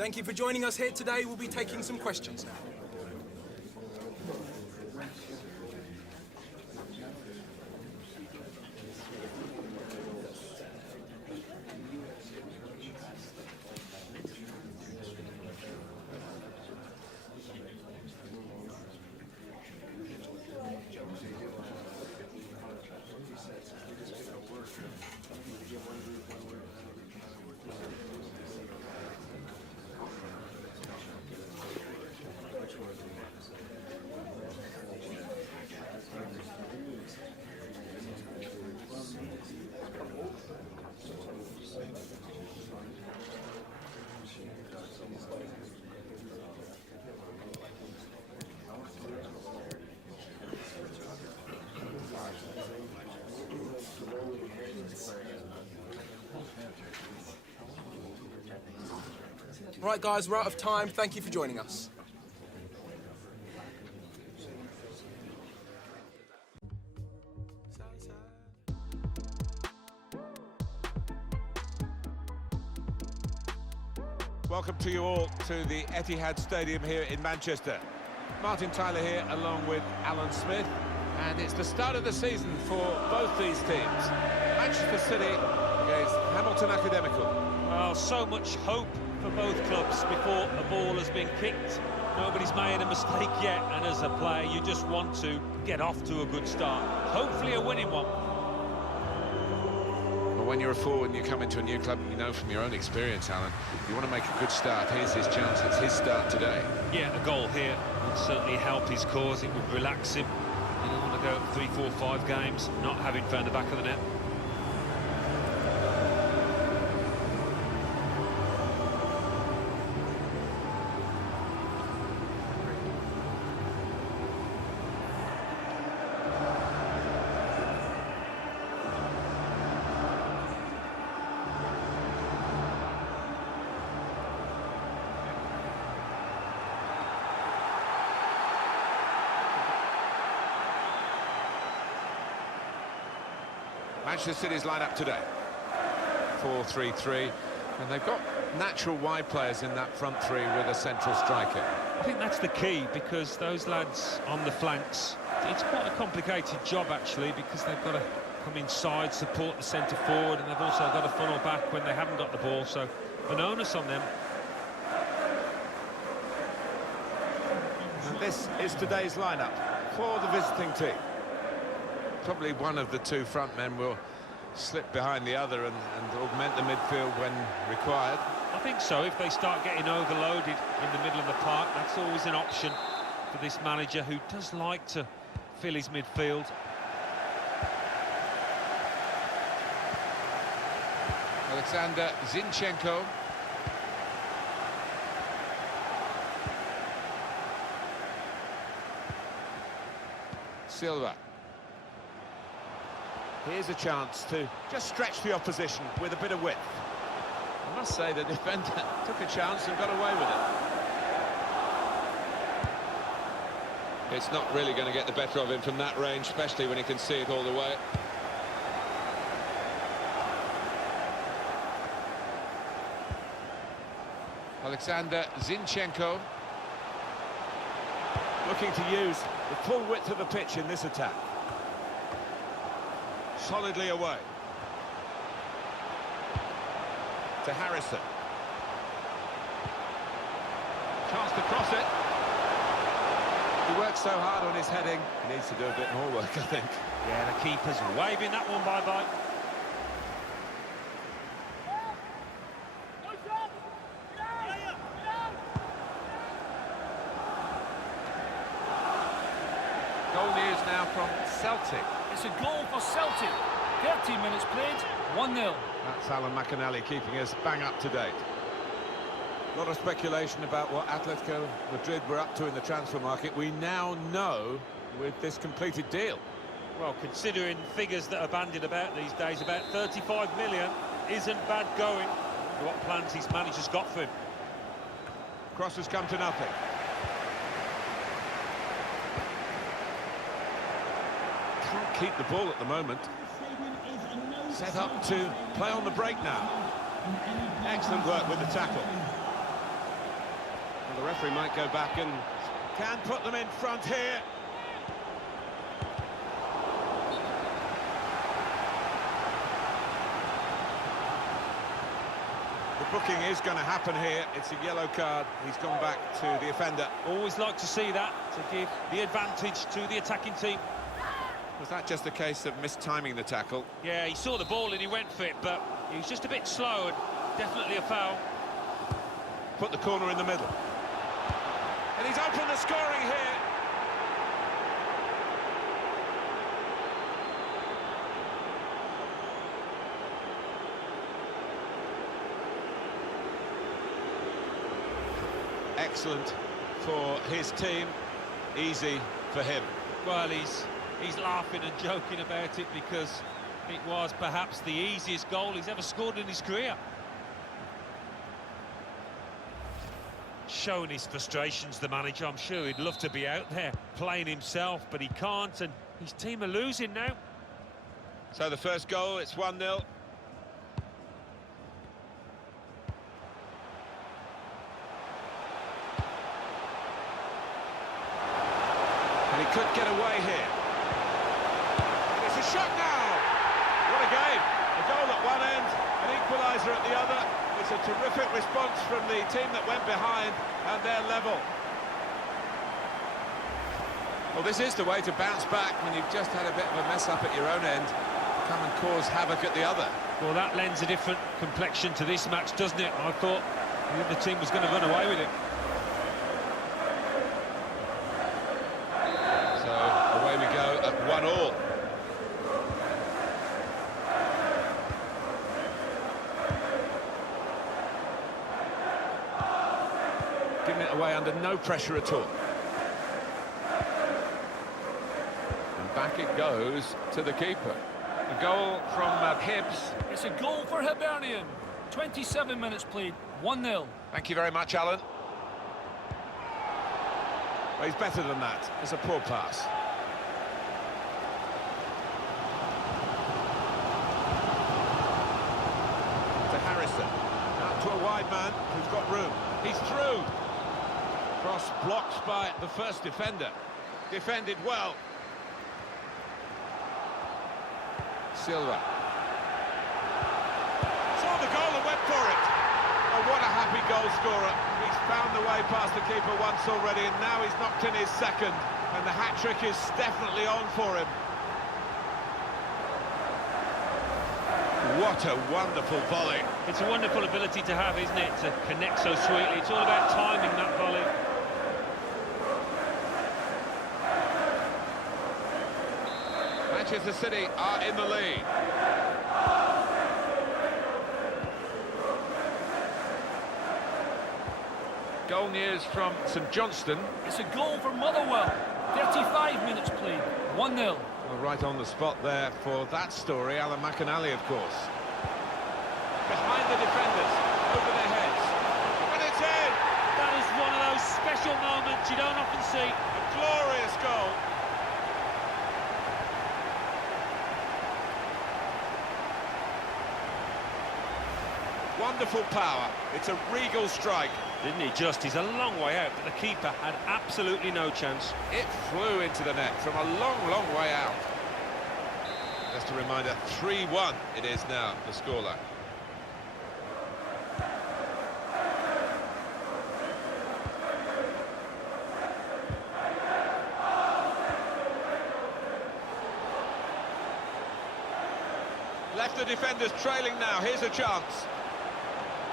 Thank you for joining us here today. We'll be taking some questions now. Right, guys, we're out of time. Thank you for joining us. Welcome to you all to the Etihad Stadium here in Manchester. Martin Tyler here along with Alan Smith, and it's the start of the season for both these teams. Manchester City against Hamilton Academical. Well, so much hope for both clubs before a ball has been kicked. Nobody's made a mistake yet, and as a player you just want to get off to a good start, hopefully a winning one. Well, when you're a forward and you come into a new club, you know from your own experience, Alan, you want to make a good start. Here's his chance. It's his start today. Yeah, a goal here would certainly help his cause. It would relax him. You don't want to go 3, 4, 5 games not having found the back of the net. Manchester City's line-up today, 4-3-3, and they've got natural wide players in that front three with a central striker. I think that's the key, because those lads on the flanks, it's quite a complicated job actually, because they've got to come inside, support the centre forward, and they've also got to funnel back when they haven't got the ball, so an onus on them. And this is today's lineup for the visiting team. Probably one of the two front men will slip behind the other and augment the midfield when required. I think so. If they start getting overloaded in the middle of the park, that's always an option for this manager, who does like to fill his midfield. Alexander Zinchenko. Silva. Here's a chance to just stretch the opposition with a bit of width. I must say the defender took a chance and got away with it. It's not really going to get the better of him from that range, especially when he can see it all the way. Alexander Zinchenko. Looking to use the full width of the pitch in this attack. Solidly away. To Harrison. Chance to cross it. He works so hard on his heading, he needs to do a bit more work, I think. Yeah, the keeper's waving that one bye-bye. Goal news now from Celtic. It's a goal for Celtic. 13 minutes played, 1-0. That's Alan McAnally keeping us bang up to date. A lot of speculation about what Atletico Madrid were up to in the transfer market. We now know with this completed deal. Well, considering figures that are bandied about these days, about 35 million isn't bad going for what plans his manager's got for him. Cross has come to nothing. Can't keep the ball at the moment. Set up to play on the break now. Excellent work with the tackle. The referee might go back and can put them in front here. The booking is going to happen here. It's a yellow card. He's gone back to the offender. Always like to see that, to give the advantage to the attacking team. Was that just a case of mistiming the tackle? Yeah, he saw the ball and he went for it, but he was just a bit slow and definitely a foul. Put the corner in the middle. And he's opened the scoring here. Excellent for his team, easy for him. Well, he's laughing and joking about it because it was perhaps the easiest goal he's ever scored in his career. Showing his frustrations, the manager. I'm sure he'd love to be out there playing himself, but he can't, and his team are losing now. So the first goal, it's 1-0. And he could get away here. And it's a shot now! What a game! A goal at one end, an equaliser at the other. It's a terrific response from the team that went behind, and they're level. Well, this is the way to bounce back when you've just had a bit of a mess up at your own end. Come and cause havoc at the other. Well, that lends a different complexion to this match, doesn't it? I thought the other team was going to run away with it. So away we go at 1-1. Giving it away under no pressure at all. And back it goes to the keeper. A goal from Hibs. It's a goal for Hibernian. 27 minutes played, 1-0. Thank you very much, Alan. Well, he's better than that. It's a poor pass. To Harrison. Out to a wide man who's got room. He's through. Cross blocked by the first defender. Defended well. Silva. Saw the goal and went for it. Oh, what a happy goal scorer. He's found the way past the keeper once already, and now he's knocked in his second. And the hat-trick is definitely on for him. What a wonderful volley. It's a wonderful ability to have, isn't it? To connect so sweetly. It's all about timing that volley. Manchester City are in the lead. Goal news from St Johnstone. It's a goal for Motherwell. 35 minutes played, 1-0. Well, right on the spot there for that story, Alan McAnally, of course. Behind the defenders, over their heads. And it's in! That is one of those special moments you don't often see. A glorious goal. Wonderful power. It's a regal strike. Didn't he just? He's a long way out, but the keeper had absolutely no chance. It flew into the net from a long, long way out. Just a reminder, 3-1 it is now, the scoreline. Left the defenders trailing now. Here's a chance.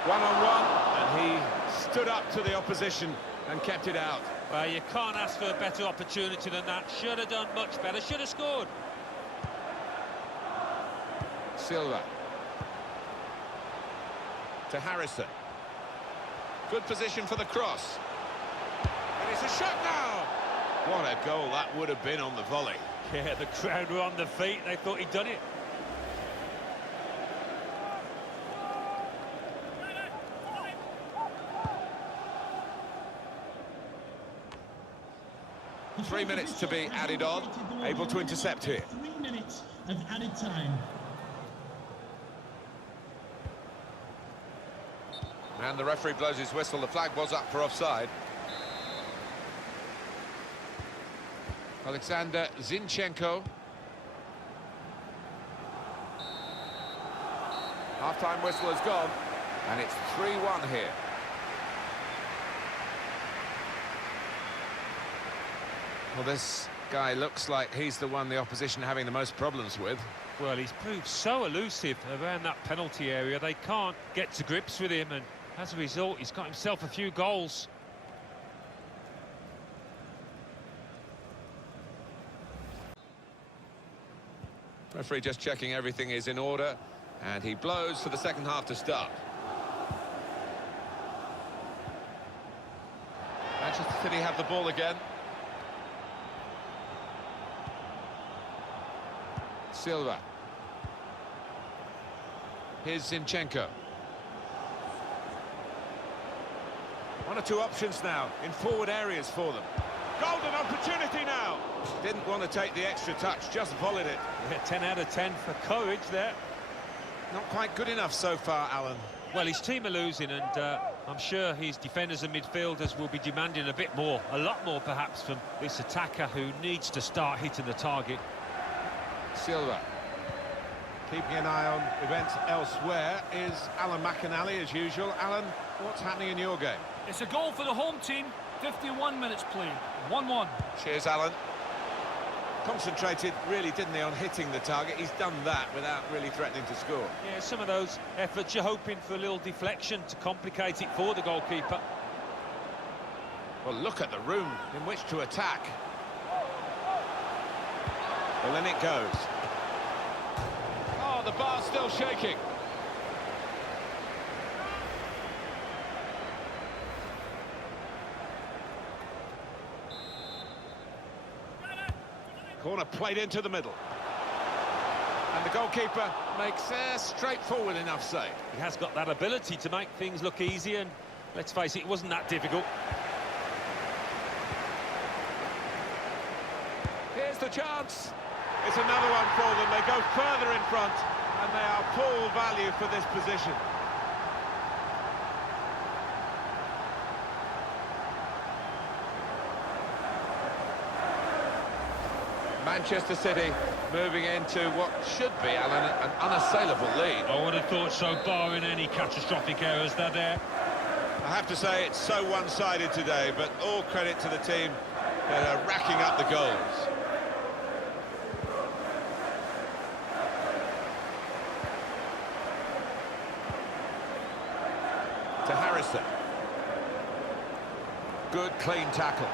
One-on-one, and he stood up to the opposition and kept it out. Well, you can't ask for a better opportunity than that. Should have done much better, should have scored. Silva. To Harrison. Good position for the cross. And it's a shot now! What a goal that would have been on the volley. Yeah, the crowd were on their feet. They thought he'd done it. Three minutes to be added on, able to intercept here. 3 minutes of added time. And the referee blows his whistle. The flag was up for offside. Alexander Zinchenko. Half-time whistle has gone, and it's 3-1 here. Well, this guy looks like he's the one the opposition are having the most problems with. Well, he's proved so elusive around that penalty area. They can't get to grips with him, and as a result, he's got himself a few goals. Referee just checking everything is in order, and he blows for the second half to start. Manchester City have the ball again. Silva. Here's Zinchenko. One or two options now in forward areas for them. Golden opportunity now. Didn't want to take the extra touch, just volleyed it. Yeah, 10 out of 10 for courage there. Not quite good enough so far, Alan. Well, his team are losing, and I'm sure his defenders and midfielders will be demanding a bit more, a lot more perhaps, from this attacker who needs to start hitting the target. Silva. Keeping an eye on events elsewhere is Alan McInally, as usual. Alan, what's happening in your game? It's a goal for the home team. 51 minutes played. 1-1. Cheers, Alan. Concentrated, really, didn't he, on hitting the target? He's done that without really threatening to score. Yeah, some of those efforts, you're hoping for a little deflection to complicate it for the goalkeeper. Well, look at the room in which to attack. Well, then it goes. Oh, the bar's still shaking. Corner played into the middle. And the goalkeeper makes a straightforward enough save. He has got that ability to make things look easy, and let's face it, it wasn't that difficult. Here's the chance. It's another one for them. They go further in front, and they are full value for this position. Manchester City moving into what should be, Alan, an unassailable lead. I would have thought so, barring any catastrophic errors that there. I have to say it's so one-sided today, but all credit to the team that are racking up the goals. To Harrison. Good, clean tackle.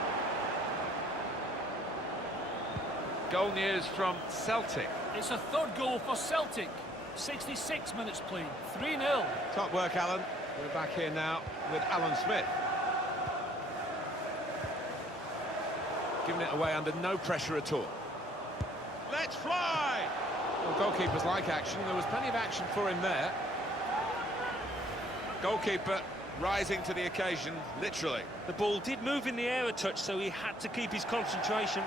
Goal news from Celtic. It's a third goal for Celtic. 66 minutes played. 3-0. Top work, Alan. We're back here now with Alan Smith. Giving it away under no pressure at all. Let's fly! Well, goalkeepers like action. There was plenty of action for him there. Goalkeeper rising to the occasion, literally. The ball did move in the air a touch, so he had to keep his concentration.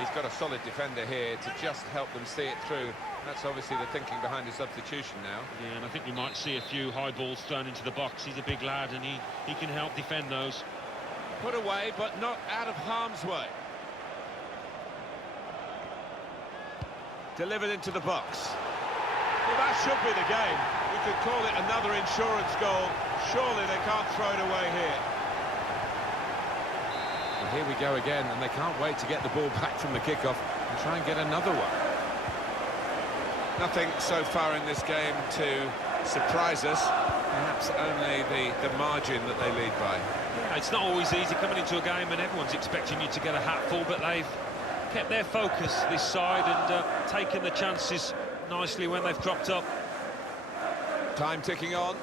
He's got a solid defender here to just help them see it through. That's obviously the thinking behind the substitution now. Yeah, and I think we might see a few high balls thrown into the box. He's a big lad, and he can help defend those. Put away, but not out of harm's way. Delivered into the box. Well, that should be the game. We could call it another insurance goal. Surely they can't throw it away here. Well, here we go again, and they can't wait to get the ball back from the kickoff and try and get another one. Nothing so far in this game to surprise us. Perhaps only the margin that they lead by. Yeah, it's not always easy coming into a game and everyone's expecting you to get a hatful, but they've kept their focus this side and taken the chances nicely when they've cropped up. Time ticking on.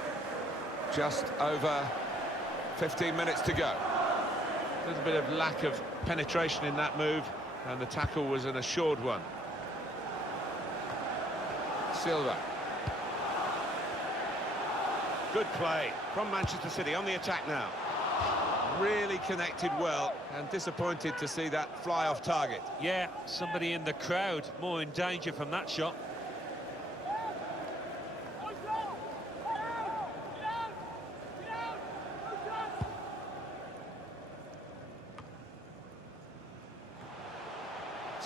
Just over 15 minutes to go. A little bit of lack of penetration in that move, and the tackle was an assured one. Silva. Good play from Manchester City on the attack now. Really connected well, and disappointed to see that fly off target. Yeah, somebody in the crowd more in danger from that shot.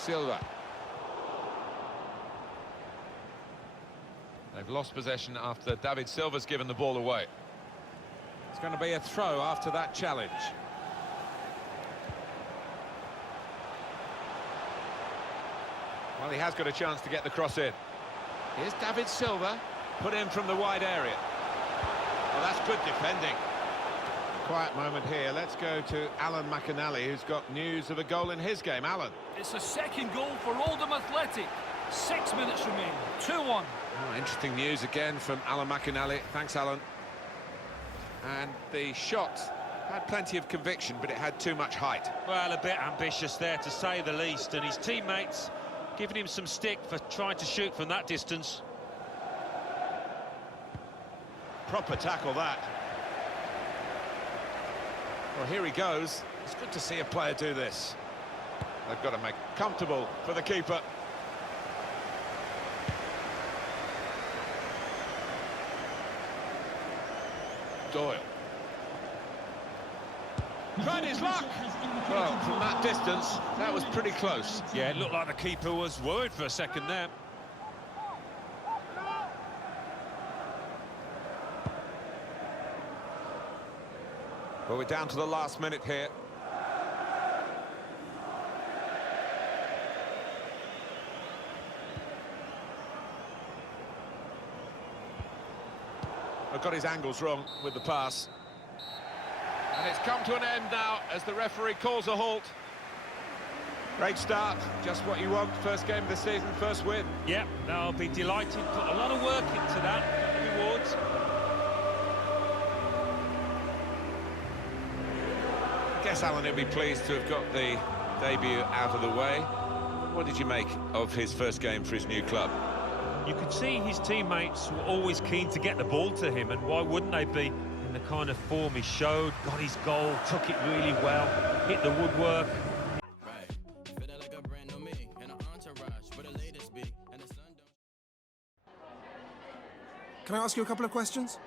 Silva. They've lost possession after David Silva's given the ball away. It's going to be a throw after that challenge. Well, he has got a chance to get the cross in. Here's David Silva, put in from the wide area. Well, that's good defending. Quiet moment here. Let's go to Alan McAnally, who's got news of a goal in his game. Alan. It's a second goal for Oldham Athletic. 6 minutes remain. 2-1. Oh, interesting news again from Alan McAnally. Thanks, Alan. And the shot had plenty of conviction, but it had too much height. Well, a bit ambitious there, to say the least, and his teammates giving him some stick for trying to shoot from that distance. Proper tackle, that. Well, here he goes. It's good to see a player do this. They've got to make it comfortable for the keeper. Doyle. Tried his luck. Well, from that distance, that was pretty close. Yeah, it looked like the keeper was worried for a second there. Well, we're down to the last minute here. I've got his angles wrong with the pass. And it's come to an end now as the referee calls a halt. Great start, just what you want. First game of the season, first win. Yep, they'll be delighted. Put a lot of work into that. Got the rewards. I guess Alan will be pleased to have got the debut out of the way. What did you make of his first game for his new club? You could see his teammates were always keen to get the ball to him, and why wouldn't they be? In the kind of form he showed, got his goal, took it really well, hit the woodwork. Can I ask you a couple of questions?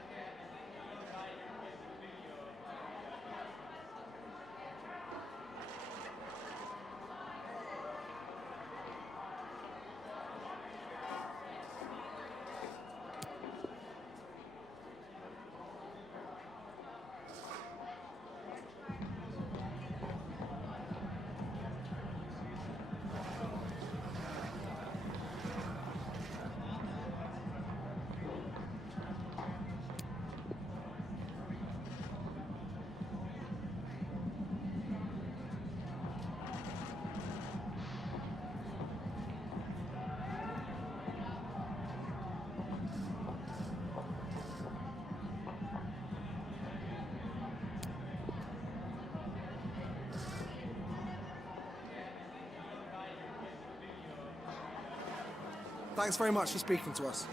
Thanks very much for speaking to us.